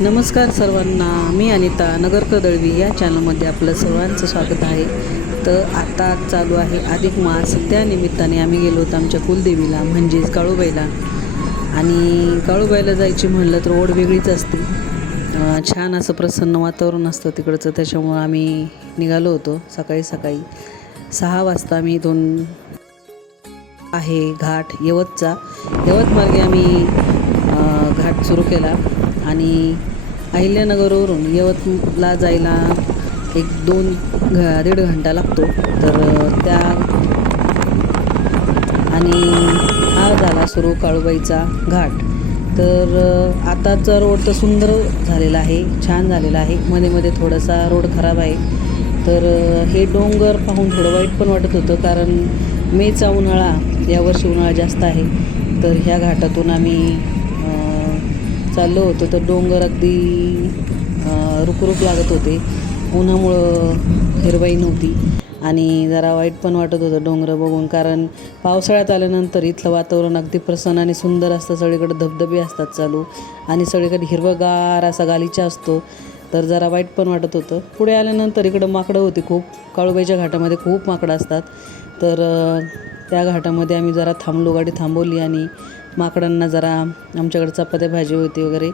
नमस्कार सर्वांना, मी अनिता नगरकर दळवी या चॅनलमध्ये आपलं सर्वांचं स्वागत आहे. तर आता चालू आहे अधिक मास. त्या निमित्ताने आम्ही गेलो होतो आमच्या कुलदेवीला म्हणजेच काळूबाईला. आणि काळूबाईला जायची म्हणलं तर ओढ वेगळीच असते. छान असं प्रसन्न वातावरण असतं तिकडचं, त्याच्यामुळं आम्ही निघालो होतो सकाळी 6 वाजता. आम्ही इथून आहे घाट यवतचा, यवत मार्गे आम्ही घाट सुरू केला. आणि अहिल्यानगरवरून यवतला जायला 1-1.5 घंटा लागतो. तर त्या आणि हा झाला सुरू काळूबाईचा घाट. तर आताचा रोड तर सुंदर झालेला आहे, छान झालेला आहे. मध्ये थोडासा रोड खराब आहे. तर हे डोंगर पाहून थोडं वाईट पण वाटत होतं, कारण मेचा उन्हाळा, यावर्षी उन्हाळा जास्त आहे. तर ह्या घाटातून आम्ही चाललो होतो. तर डोंगर अगदी रुकरुक लागत होते, उन्हामुळं हिरवाई नव्हती आणि जरा वाईट पण वाटत होतं डोंगरं बघून. कारण पावसाळ्यात आल्यानंतर इथलं वातावरण अगदी प्रसन्न आणि सुंदर असतं. सगळीकडे धबधबे असतात चालू आणि सगळीकडे हिरवंगार असा गालिचा असतो. तर जरा वाईट पण वाटत होतं. पुढे आल्यानंतर इकडं माकडं होती खूप. काळूबाईच्या घाटामध्ये खूप माकडं असतात. तर त्या घाटामध्ये आम्ही जरा थांबलो, गाडी थांबवली आणि माकडांना जरा, आमच्याकडे चपात्या भाजी होती वगैरे,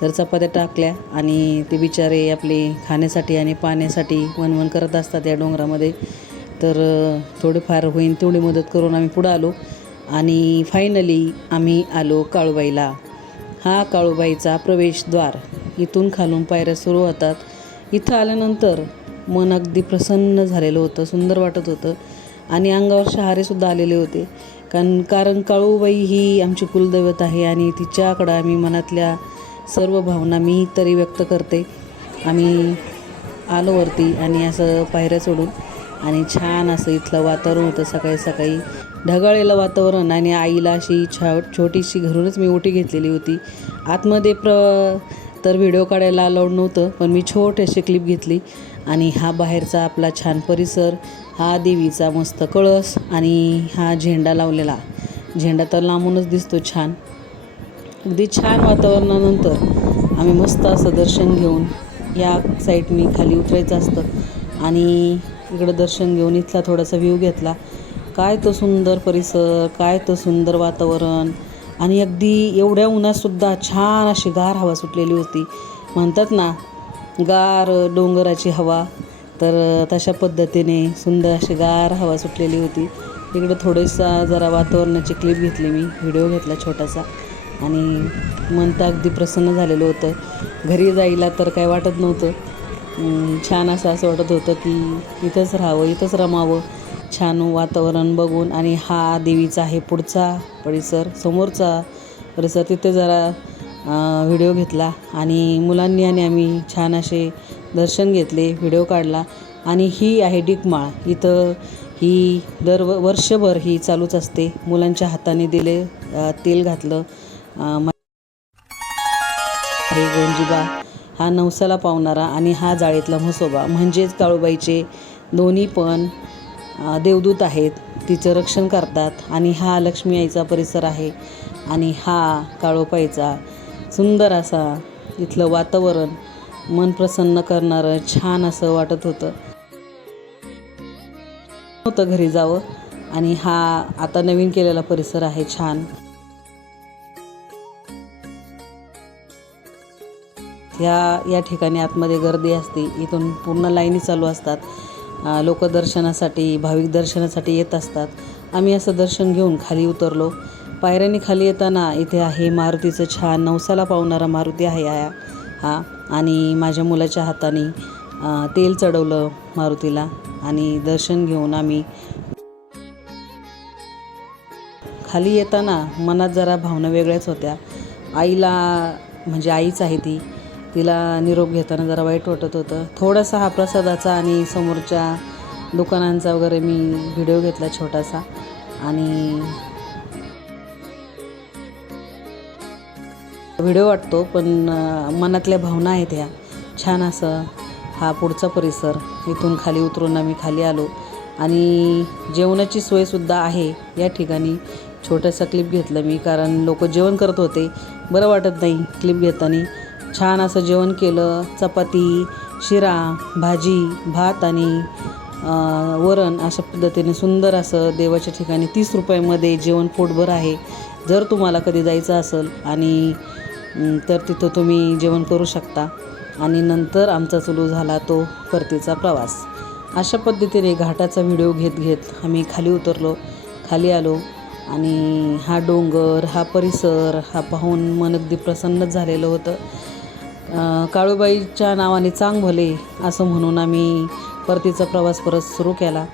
तर चपात्या टाकल्या. आणि ते बिचारे आपले खाण्यासाठी आणि पाण्यासाठी वणवण करत असतात या डोंगरामध्ये. तर थोडीफार होईन तेवढी मदत करून आम्ही पुढं आलो आणि फायनली आम्ही आलो काळूबाईला. हा काळूबाईचा प्रवेशद्वार. इथून खालून पायऱ्या सुरू होतात. इथं आल्यानंतर मन अगदी प्रसन्न झालेलं होतं, सुंदर वाटत होतं आणि अंगावर शहारेसुद्धा आलेले होते. कारण काळूबाई ही आमची कुलदैवत आहे आणि तिच्याकडं आम्ही मनातल्या सर्व भावना मी तरी व्यक्त करते. आम्ही आलो वरती आणि असं पायऱ्या चढून, आणि छान असं इथलं वातावरण होतं. सकाळी ढगाळलेलं वातावरण. आणि आईला अशी छोटीशी घरूनच मी ओटी घेतलेली होती. आतमध्ये तर व्हिडिओ काढायला अलाउड नव्हतं, पण मी छोटीशी क्लिप घेतली. आणि हा बाहेरचा आपला छान परिसर, हा देवीचा मस्त कळस आणि हा झेंडा लावलेला. झेंडा तर लांबूनच दिसतो छान. अगदी छान वातावरणानंतर आम्ही मस्त असं दर्शन घेऊन, या साईडनी खाली उतरायचं असतं आणि इकडं दर्शन घेऊन इथला थोडासा व्ह्यू घेतला. काय तो सुंदर परिसर, काय तो सुंदर वातावरण. आणि अगदी एवढ्या उन्हातसुद्धा छान अशी गार हवा सुटलेली होती. म्हणतात ना, गार डोंगराची हवा, तर तशा पद्धतीने सुंदर अशी गार हवा सुटलेली होती. इकडं थोडंसं जरा वातावरणाची क्लिप घेतली, मी व्हिडिओ घेतला छोटासा. आणि मन तर अगदी प्रसन्न झालेलं होतं. घरी जायला तर काय वाटत नव्हतं. छान असं वाटत होतं की इथंच राहावं, इथंच रमावं छान वातावरण बघून. आणि हा देवीचा आहे पुढचा परिसर, समोरचा परिसर. तिथे जरा व्हिडिओ घेतला आणि मुलांनी आणि आम्ही छान असे दर्शन घेतले, व्हिडिओ काढला. आणि ही आहे डिकमाळ. इथं ही वर्षभर ही चालूच असते. मुलांच्या हाताने दिले, तेल घातलं. हे गोंजीबा, हा नवसाला पावणारा, आणि हा जाळीतला म्हसोबा, म्हणजेच काळूबाईचे दोन्ही पण देवदूत आहेत. तिचं रक्षण करतात. आणि हा लक्ष्मी आईचा परिसर आहे. आणि हा काळूबाईचा सुंदर असा इथलं वातावरण मन प्रसन्न करणारं छान असं वाटत होतं घरी जावं. आणि हा आता नवीन केलेला परिसर आहे छान. या ठिकाणी आतमध्ये गर्दी असते. इथून पूर्ण लाईनी चालू असतात. लोक दर्शनासाठी, भाविक दर्शनासाठी येत असतात. आम्ही असं दर्शन घेऊन खाली उतरलो. पायऱ्यांनी खाली येताना इथे आहे मारुतीचं छान नवसाला पावणारा मारुती आहे हा. आणि माझ्या मुलाच्या हाताने तेल चढवलं मारुतीला. आणि दर्शन घेऊन आम्ही खाली येताना मनात जरा भावना वेगळ्याच होत्या. आईला, म्हणजे आईच आहे ती, तिला निरोप घेताना जरा वाईट वाटत होतं. थोडासा हा प्रसादाचा आणि समोरच्या दुकानांचा वगैरे मी व्हिडिओ घेतला छोटासा. आणि व्हिडिओ वाटतो, पण मनातल्या भावना आहेत ह्या. छान असं हा पुढचा परिसर. इथून खाली उतरून आम्ही खाली आलो. आणि जेवणाची सोयसुद्धा आहे या ठिकाणी. छोटासा क्लिप घेतलं मी, कारण लोक जेवण करत होते, बरं वाटत नाही क्लिप घेताना. छान असं जेवण केलं. चपाती, शिरा, भाजी, भात आणि वरण अशा पद्धतीने सुंदर असं देवाच्या ठिकाणी 30 रुपयामध्ये जेवण पोटभर आहे. जर तुम्हाला कधी जायचं असेल आणि तर तिथं तुम्ही जेवण करू शकता. आणि नंतर आमचा सुरू झाला तो परतीचा प्रवास. अशा पद्धतीने घाटाचा व्हिडिओ घेत आम्ही खाली आलो आणि हा डोंगर, हा परिसर हा पाहून मन अगदी प्रसन्नच झालेलं होतं. काळूबाईच्या नावाने चांग भले असं म्हणून आम्ही परतीचा प्रवास परत सुरू केला.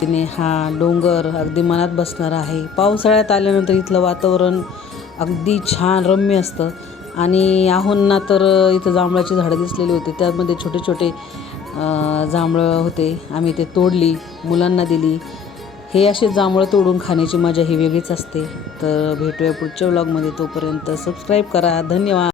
तिने हा डोंगर अगदी मनात बसणारा आहे. पावसाळ्यात आल्यानंतर इथलं वातावरण अगदी छान रम्य असतं. आणि आहोंना तर इथं जांभळाची झाडं दिसलेली होती. त्यामध्ये छोटे छोटे जांभळं होते. आम्ही ते तोडली, मुलांना दिली. हे असे जांभळं तोडून खाण्याची मजा ही वेगळीच असते. तर भेटूया पुढच्या व्लॉगमध्ये. तोपर्यंत सबस्क्राईब करा. धन्यवाद.